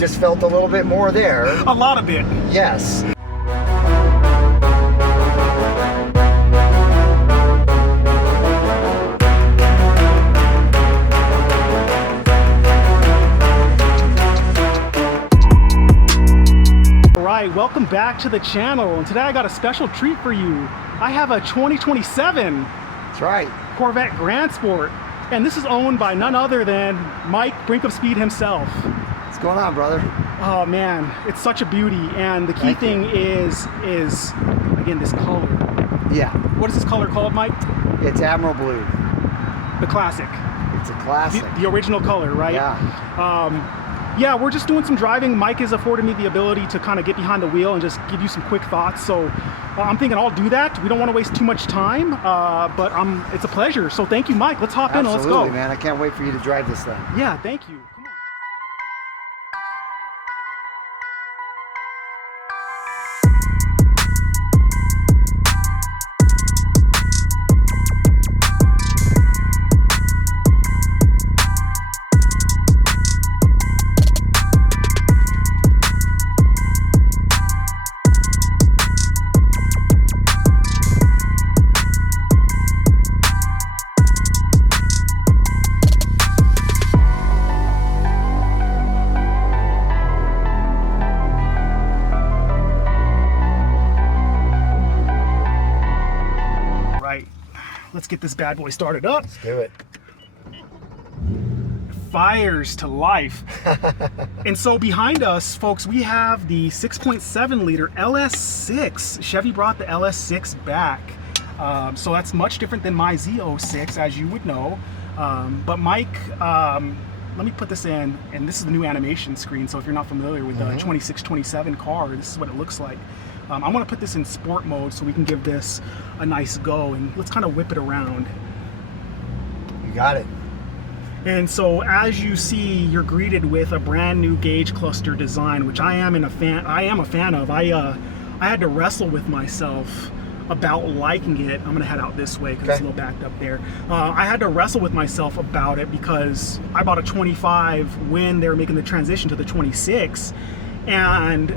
just felt a little bit more there. A lot of it. Yes. Welcome back to the channel, and today I got a special treat for you. I have a 2027 That's right. Corvette Grand Sport, and this is owned by none other than Mike, Brink of Speed himself. What's going on, brother? Oh man, it's such a beauty, and the key thing is again this color. Yeah. What is this color called, Mike? It's Admiral Blue. The classic. It's a classic. The original color, right? Yeah. Yeah, we're just doing some driving. Mike has afforded me the ability to kind of get behind the wheel and just give you some quick thoughts. So I'm thinking I'll do that. We don't want to waste too much time, but it's a pleasure. So thank you, Mike. Let's hop in and let's go. Absolutely, man. I can't wait for you to drive this thing. Yeah, thank you. Come on. Let's get this bad boy started up. Let's do it. Fires to life. And so behind us, folks, we have the 6.7 liter LS6. Chevy brought the LS6 back. So that's much different than my Z06, as you would know. But Mike, let me put this in, and this is the new animation screen. So if you're not familiar with the 2627 car, this is what it looks like. I want to put this in sport mode so we can give this a nice go, and let's kind of whip it around. You got it. And so as you see, you're greeted with a brand new gauge cluster design, which I am a fan of. I had to wrestle with myself about liking it. I'm gonna head out this way because it's a little backed up there. I had to wrestle with myself about it because I bought a 25 when they were making the transition to the 26, and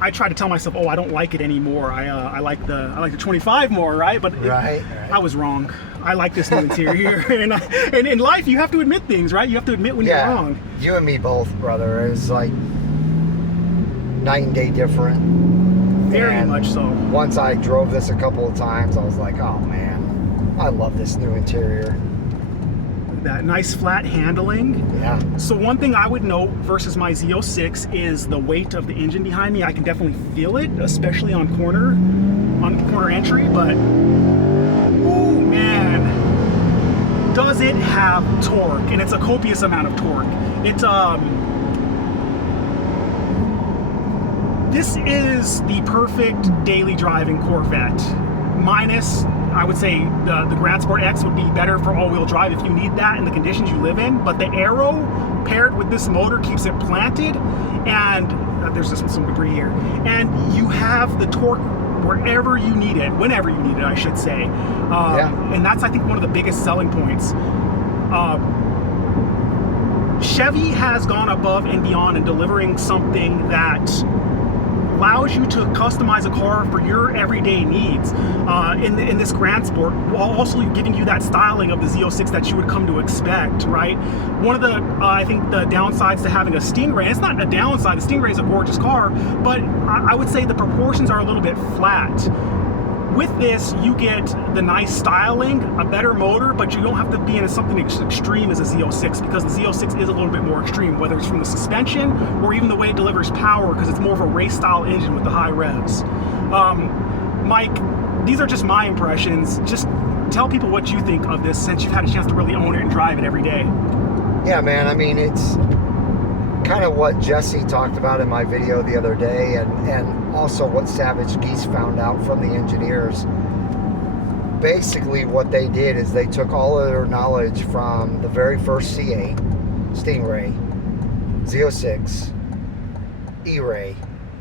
I tried to tell myself, oh, I don't like it anymore. I like the 25 more, right? But right. I was wrong. I like this new interior, and in life you have to admit things, right? You have to admit when you're wrong. You and me both, brother. It's like night and day different. Very much so. Once I drove this a couple of times, I was like, oh man, I love this new interior. That nice flat handling. Yeah. So one thing I would note versus my Z06 is the weight of the engine behind me. I can definitely feel it, especially on corner entry, but ooh man, does it have torque? And it's a copious amount of torque. This is the perfect daily driving Corvette. Minus, I would say the Grand Sport X would be better for all-wheel drive if you need that in the conditions you live in, but the aero paired with this motor keeps it planted, and there's just some debris here, and you have the torque wherever you need it, whenever you need it, I should say. And that's, I think, one of the biggest selling points. Chevy has gone above and beyond in delivering something that allows you to customize a car for your everyday needs in this Grand Sport, while also giving you that styling of the Z06 that you would come to expect, right? One of the, I think, the downsides to having a Stingray, and it's not a downside, the Stingray is a gorgeous car, but I would say the proportions are a little bit flat. With this, you get the nice styling, a better motor, but you don't have to be in something as extreme as a Z06, because the Z06 is a little bit more extreme, whether it's from the suspension or even the way it delivers power, because it's more of a race style engine with the high revs. Mike, these are just my impressions. Just tell people what you think of this, since you've had a chance to really own it and drive it every day. Yeah, man, I mean, it's kind of what Jesse talked about in my video the other day, and also what Savage Geese found out from the engineers. Basically what they did is they took all of their knowledge from the very first C8, Stingray, Z06, E-Ray,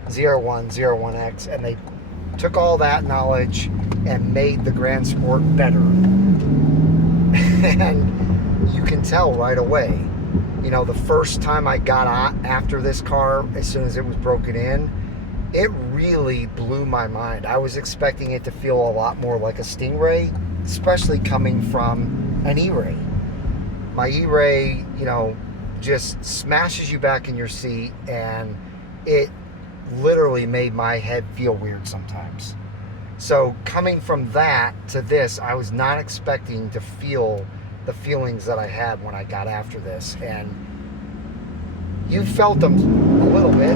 Z01, Z01X, and they took all that knowledge and made the Grand Sport better. And you can tell right away You know, the first time I got after this car, as soon as it was broken in, it really blew my mind. I was expecting it to feel a lot more like a Stingray, especially coming from an E-Ray. My E-Ray, you know, just smashes you back in your seat, and it literally made my head feel weird sometimes. So coming from that to this, I was not expecting to feel the feelings that I had when I got after this, and you felt them a little bit.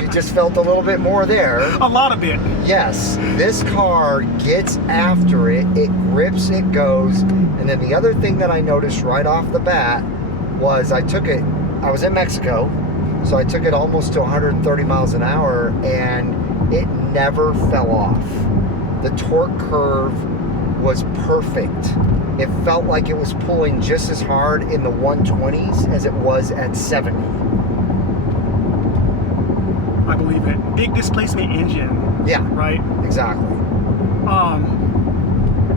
You just felt a little bit more there. A lot of it. Yes, this car gets after it, it grips, it goes. And then the other thing that I noticed right off the bat was I was in Mexico, so I took it almost to 130 miles an hour, and it never fell off. The torque curve was perfect. It felt like it was pulling just as hard in the 120s as it was at 70. I believe it. Big displacement engine. Yeah. Right? Exactly.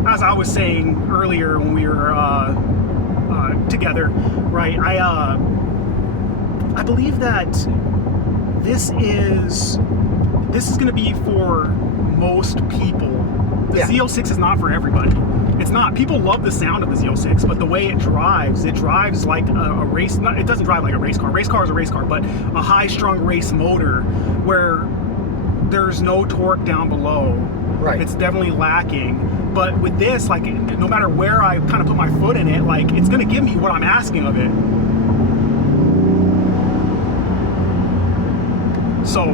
As I was saying earlier when we were together, right? I believe that this is going to be for most people. The Z06 is not for everybody. It's not. People love the sound of the Z06, but the way it drives like a race. It doesn't drive like a race car. Race car is a race car, but a high-strung race motor where there's no torque down below. Right. It's definitely lacking. But with this, like, no matter where I kind of put my foot in it, like, it's going to give me what I'm asking of it. So.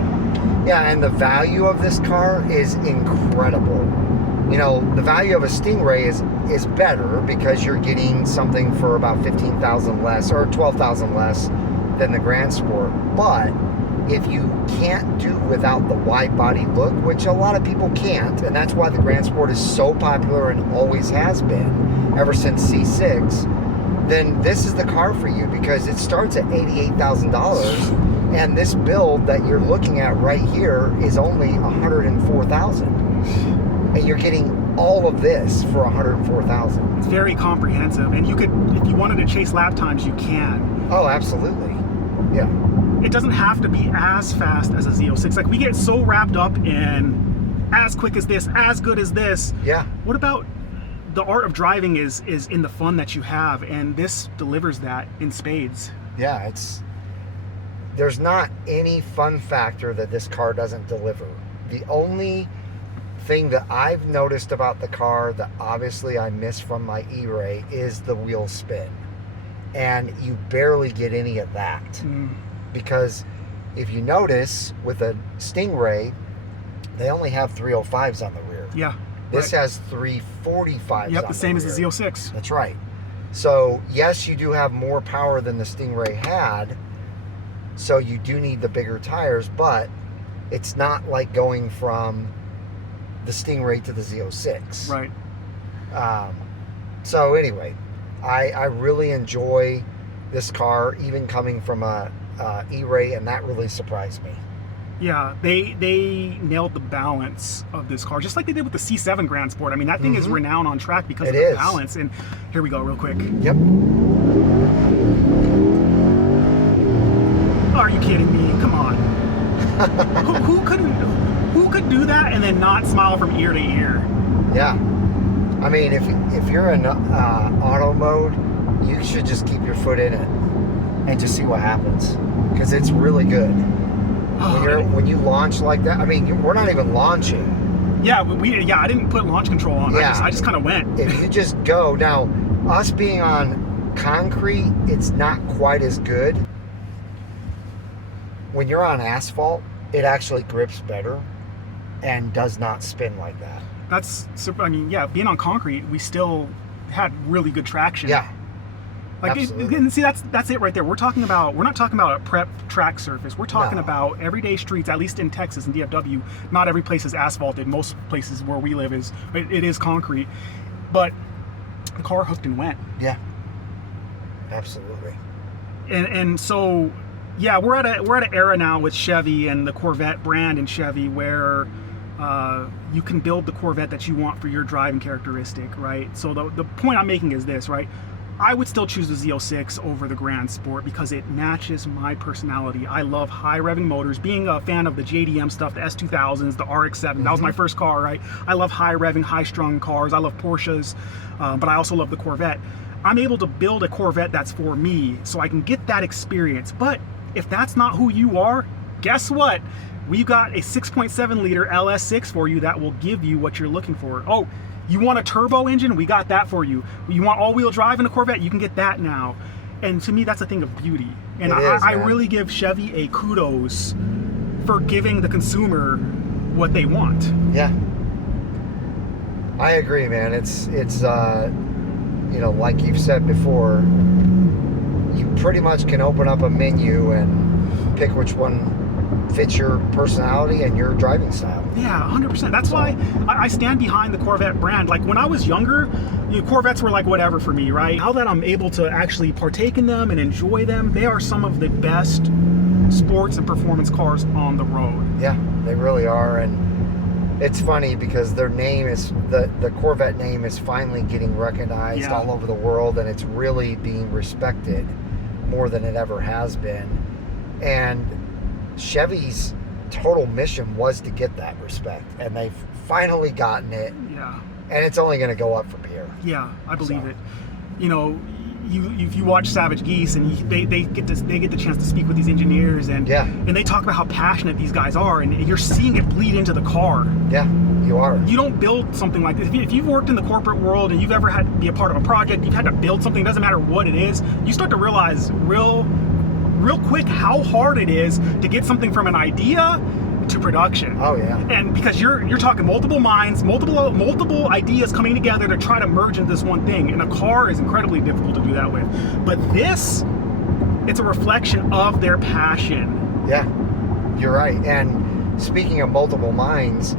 Yeah, and the value of this car is incredible. You know, the value of a Stingray is better because you're getting something for about $15,000 less or $12,000 less than the Grand Sport. But if you can't do without the wide body look, which a lot of people can't, and that's why the Grand Sport is so popular and always has been ever since C6, then this is the car for you, because it starts at $88,000, and this build that you're looking at right here is only $104,000. And you're getting all of this for $104,000. It's very comprehensive, and you could, if you wanted to chase lap times, you can. Oh, absolutely. Yeah. It doesn't have to be as fast as a Z06. Like, we get so wrapped up in as quick as this, as good as this. Yeah. What about the art of driving is in the fun that you have, and this delivers that in spades. Yeah, there's not any fun factor that this car doesn't deliver. The only thing that I've noticed about the car that obviously I miss from my E-Ray is the wheel spin. And you barely get any of that. Because if you notice, with a Stingray, they only have 305s on the rear. Yeah. This has 345s. Yep, on the same rear. as the Z06. That's right. So yes, you do have more power than the Stingray had, so you do need the bigger tires, but it's not like going from the Stingray to the Z06. Right. So anyway, I really enjoy this car, even coming from a E-Ray, and that really surprised me. Yeah, they nailed the balance of this car, just like they did with the C7 Grand Sport. I mean, that thing is renowned on track because of the balance. And here we go, real quick. Yep. Are you kidding me? Come on. Who could do that and then not smile from ear to ear? Yeah. I mean, if you're in auto mode, you should just keep your foot in it and just see what happens, because it's really good. When you launch like that, I mean, we're not even launching. Yeah, I didn't put launch control on. Yeah. I just kind of went. If you just go, now, us being on concrete, it's not quite as good. When you're on asphalt, it actually grips better and does not spin like that. I mean, yeah, being on concrete, we still had really good traction. Yeah. Like, and see, that's it right there. We're not talking about a prep track surface. We're talking about everyday streets, at least in Texas and DFW. Not every place is asphalted. Most places where we live it is concrete. But the car hooked and went. Yeah. Absolutely. And so, yeah, we're at an era now with Chevy and the Corvette brand in Chevy where you can build the Corvette that you want for your driving characteristic, right? So the point I'm making is this, right? I would still choose the Z06 over the Grand Sport because it matches my personality. I love high revving motors. Being a fan of the JDM stuff, the S2000s, the RX-7, that was my first car, right? I love high revving, high strung cars. I love Porsches, but I also love the Corvette. I'm able to build a Corvette that's for me so I can get that experience. But if that's not who you are, guess what? We've got a 6.7 liter LS6 for you that will give you what you're looking for. Oh, you want a turbo engine? We got that for you. You want all-wheel drive in a Corvette? You can get that now. And to me, that's a thing of beauty. And I really give Chevy a kudos for giving the consumer what they want. Yeah, I agree, man. It's you know, like you've said before, you pretty much can open up a menu and pick which one fits your personality and your driving style. Yeah, 100%. That's why I stand behind the Corvette brand. Like when I was younger, you know, Corvettes were like whatever for me, right? Now that I'm able to actually partake in them and enjoy them, they are some of the best sports and performance cars on the road. Yeah, they really are. And it's funny because their name is, the Corvette name is finally getting recognized all over the world, and it's really being respected more than it ever has been. And Chevy's total mission was to get that respect, and they've finally gotten it. Yeah. And it's only going to go up from here. Yeah, I believe it. You know, if you watch Savage Geese, and they get the chance to speak with these engineers, and and they talk about how passionate these guys are, and you're seeing it bleed into the car. Yeah, you are. You don't build something like this. If you've worked in the corporate world and you've ever had to be a part of a project, you've had to build something, it doesn't matter what it is, you start to realize real quick how hard it is to get something from an idea to production. Oh yeah. And because you're talking multiple minds, multiple ideas coming together to try to merge into this one thing, and a car is incredibly difficult to do that with. But this, it's a reflection of their passion. Yeah, you're right. And speaking of multiple minds,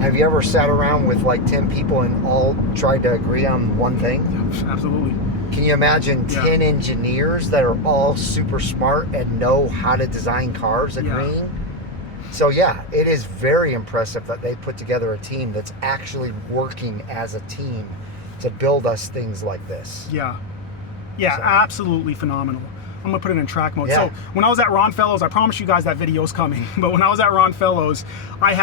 have you ever sat around with like 10 people and all tried to agree on one thing? Absolutely. Can you imagine 10 engineers that are all super smart and know how to design cars agreeing? So yeah, it is very impressive that they put together a team that's actually working as a team to build us things like this. Yeah, absolutely phenomenal. I'm gonna put it in track mode. Yeah. So when I was at Ron Fellows, I promise you guys that video's coming. But when I was at Ron Fellows, I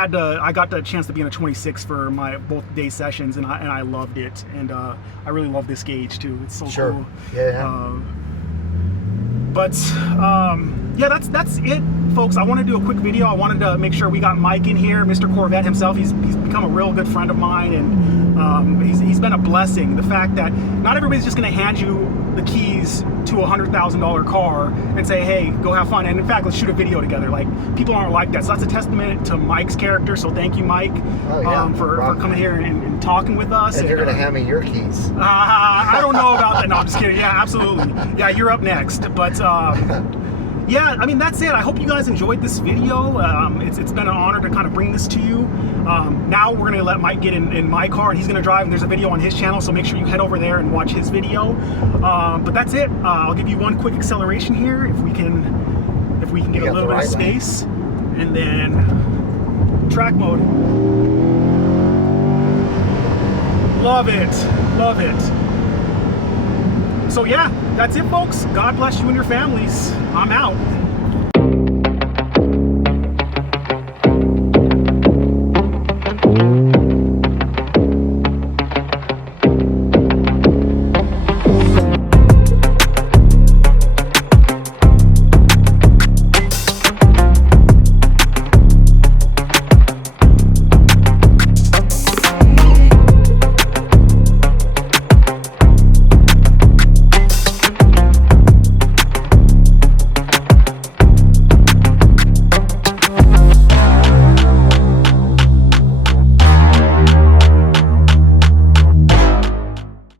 got the chance to be in a 26 for my both day sessions, and I loved it. And I really love this gauge too. It's so cool. Yeah. Yeah, that's it, folks. I want to do a quick video. I wanted to make sure we got Mike in here, Mr. Corvette himself. He's become a real good friend of mine, and he's been a blessing. The fact that not everybody's just going to hand you the keys to a $100,000 car and say, hey, go have fun. And in fact, let's shoot a video together. Like, people aren't like that. So that's a testament to Mike's character. So thank you, Mike, for coming here and talking with us. And you're going to hand me your keys. I don't know about that. No, I'm just kidding. Yeah, absolutely. Yeah, you're up next. But yeah, I mean, that's it. I hope you guys enjoyed this video. It's been an honor to kind of bring this to you. Now we're going to let Mike get in my car, and he's going to drive, and there's a video on his channel, so make sure you head over there and watch his video. But that's it. I'll give you one quick acceleration here, if we can get a little bit of space, and then track mode. Love it. Love it. So yeah, that's it, folks. God bless you and your families. I'm out.